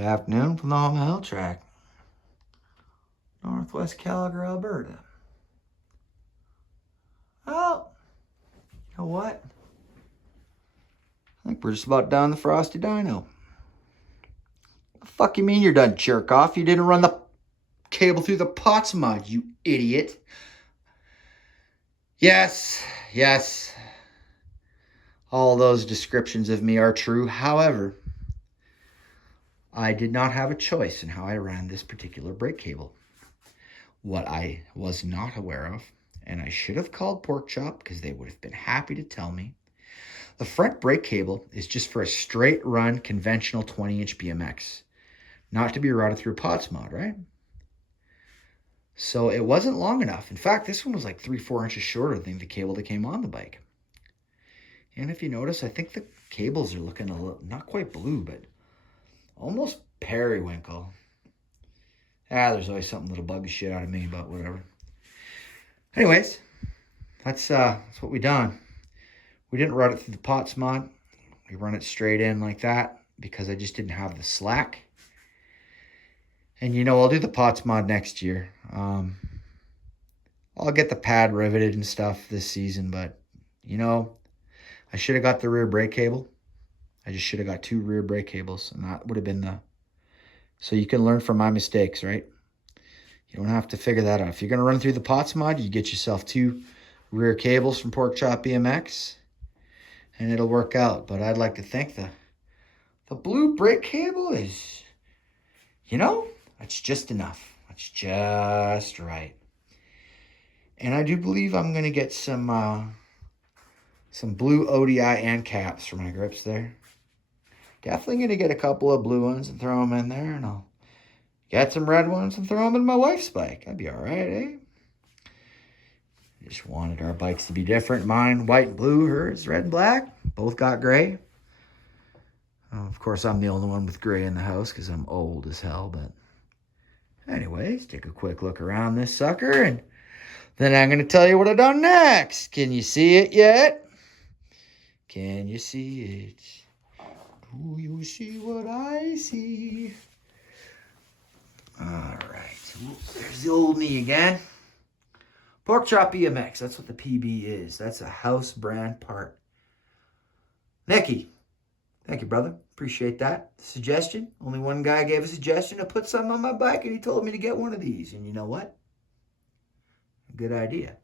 Good afternoon from the Home Hill Track, Northwest Calgary, Alberta. Oh, you know what? I think we're just about done the Frosty Dyno. The fuck you mean you're done, jerk off? You didn't run the cable through the pots mod, you idiot. Yes. All those descriptions of me are true. However, I did not have a choice in how I ran this particular brake cable. What I was not aware of, and I should have called Pork Chop because they would have been happy to tell me, the front brake cable is just for a straight run conventional 20-inch BMX, not to be routed through pots mod, right? So it wasn't long enough. In fact, this one was like 3-4 inches shorter than the cable that came on the bike. And if you notice, I think the cables are looking a little, not quite blue, but almost periwinkle. There's always something that'll bug the shit out of me, but whatever. Anyways, that's what we done. We didn't run it through the pots mod. We run it straight in like that because I just didn't have the slack. And I'll do the pots mod next year. I'll get the pad riveted and stuff this season, but I should have got the rear brake cable. I just should have got 2 rear brake cables, and that would have been so you can learn from my mistakes, right? You don't have to figure that out. If you're going to run through the pots mod, you get yourself 2 rear cables from Pork Chop BMX, and it'll work out. But I'd like to think the blue brake cable is, that's just enough. That's just right. And I do believe I'm going to get some blue ODI end caps for my grips there. Definitely going to get a couple of blue ones and throw them in there, and I'll get some red ones and throw them in my wife's bike. That'd be all right, eh? Just wanted our bikes to be different. Mine, white and blue. Hers, red and black. Both got gray. Of course, I'm the only one with gray in the house because I'm old as hell. But anyways, take a quick look around this sucker, and then I'm going to tell you what I've done next. Can you see it yet? Can you see it? Do you see what I see? All right. Oops, there's the old me again. Pork Chop BMX. That's what the PB is. That's a house brand part. Nicky. Thank you, brother. Appreciate that. Suggestion. Only one guy gave a suggestion to put something on my bike, and he told me to get one of these. And you know what? Good idea.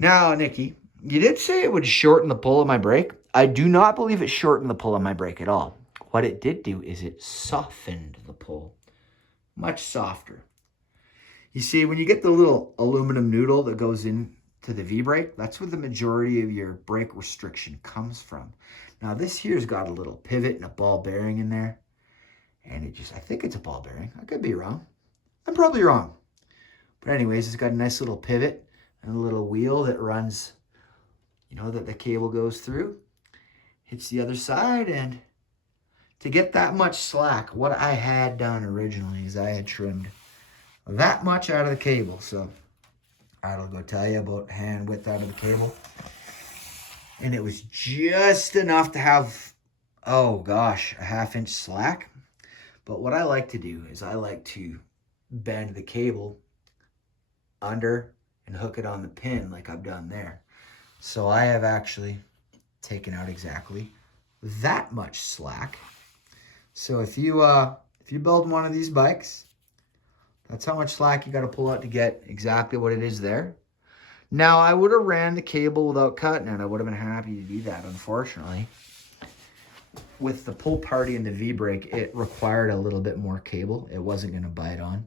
Now, Nicky, you did say it would shorten the pull of my brake. I do not believe it shortened the pull of my brake at all. What it did do is it softened the pull. Much softer. You see, when you get the little aluminum noodle that goes into the V-brake, that's where the majority of your brake restriction comes from. Now, this here's got a little pivot and a ball bearing in there. And I think it's a ball bearing. I could be wrong. I'm probably wrong. But anyways, it's got a nice little pivot and a little wheel that runs, that the cable goes through. Hits the other side, and to get that much slack, what I had done originally is I had trimmed that much out of the cable. So that'll go tell you about hand width out of the cable. And it was just enough to have, a half-inch slack. But what I like to do is I like to bend the cable under and hook it on the pin like I've done there. So I have actually taken out exactly that much slack. So if you build one of these bikes, that's how much slack you got to pull out to get exactly what it is there. Now, I would have ran the cable without cutting it. I would have been happy to do that. Unfortunately, with the pull party and the V-brake, it required a little bit more cable. It wasn't going to bite on.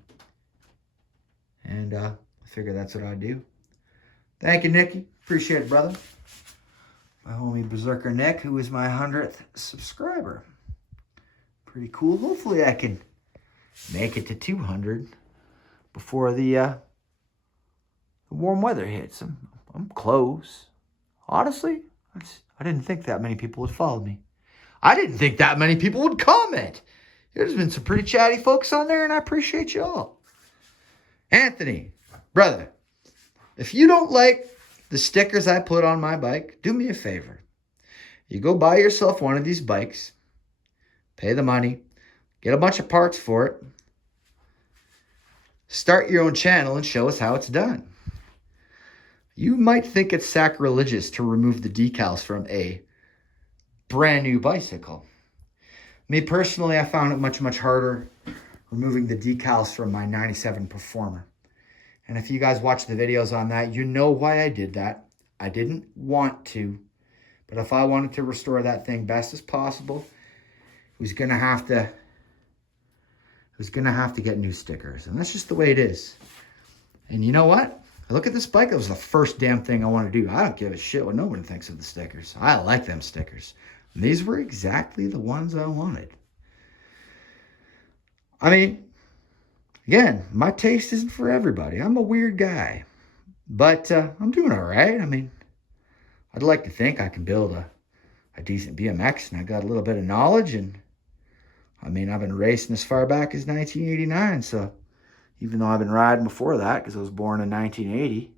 And I figured that's what I'd do. Thank you, Nicky. Appreciate it, brother. My homie Berserker Nick, who is my 100th subscriber. Pretty cool. Hopefully I can make it to 200 before the warm weather hits. I'm close. Honestly, I didn't think that many people would follow me. I didn't think that many people would comment. There's been some pretty chatty folks on there, and I appreciate you all. Anthony, brother, if you don't like the stickers I put on my bike, do me a favor. You go buy yourself one of these bikes, pay the money, get a bunch of parts for it, start your own channel, and show us how it's done. You might think it's sacrilegious to remove the decals from a brand new bicycle. Me personally, I found it much, much harder removing the decals from my 97 Performer. And if you guys watch the videos on that, you know why I did that. I didn't want to, but if I wanted to restore that thing best as possible, it was gonna have to get new stickers. And that's just the way it is. And you know what? I look at this bike, it was the first damn thing I want to do. I don't give a shit what no one thinks of the stickers. I like them stickers. And these were exactly the ones I wanted. I mean, again, my taste isn't for everybody. I'm a weird guy. But I'm doing all right. I mean, I'd like to think I can build a decent BMX, and I got a little bit of knowledge. And I mean, I've been racing as far back as 1989, so even though I've been riding before that because I was born in 1980.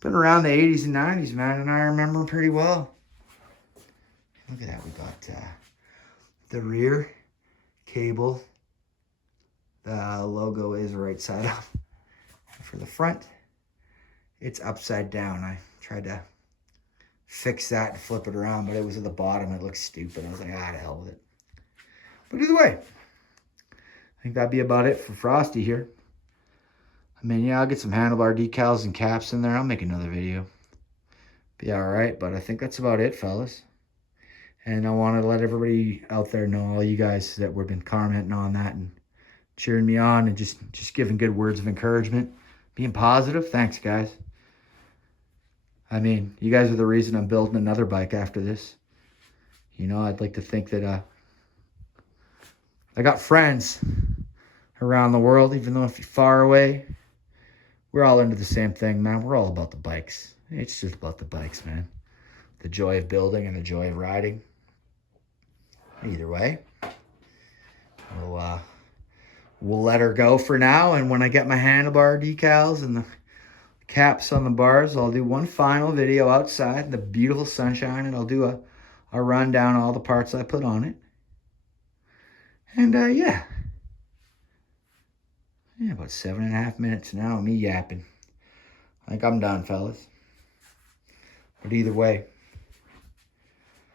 Been around the 80s and 90s, man, and I remember them pretty well. Look at that. We got the rear cable. The logo is right side up. For the front, it's upside down. I tried to fix that and flip it around, but it was at the bottom. It looked stupid. I was like, to hell with it. But either way, I think that'd be about it for Frosty here. I mean, yeah, I'll get some handlebar decals and caps in there. I'll make another video. Be all right, but I think that's about it, fellas. And I want to let everybody out there know, all you guys that have been commenting on that and cheering me on and just giving good words of encouragement, being positive. Thanks, guys. I mean, you guys are the reason I'm building another bike after this. You know, I'd like to think that I got friends around the world, even though if you're far away, we're all into the same thing, man. We're all about the bikes. It's just about the bikes, man. The joy of building and the joy of riding. Either way, we'll let her go for now. And when I get my handlebar decals and the caps on the bars, I'll do one final video outside in the beautiful sunshine, and I'll do a rundown of all the parts I put on it. And yeah, about 7.5 minutes now of me yapping. I think I'm done, fellas. But either way,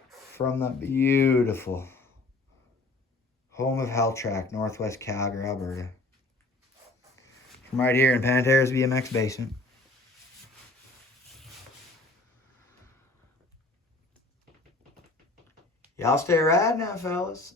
from the beautiful home of Hell Track, Northwest Calgary, Alberta, from right here in Pantera's BMX basement, y'all stay rad now, fellas.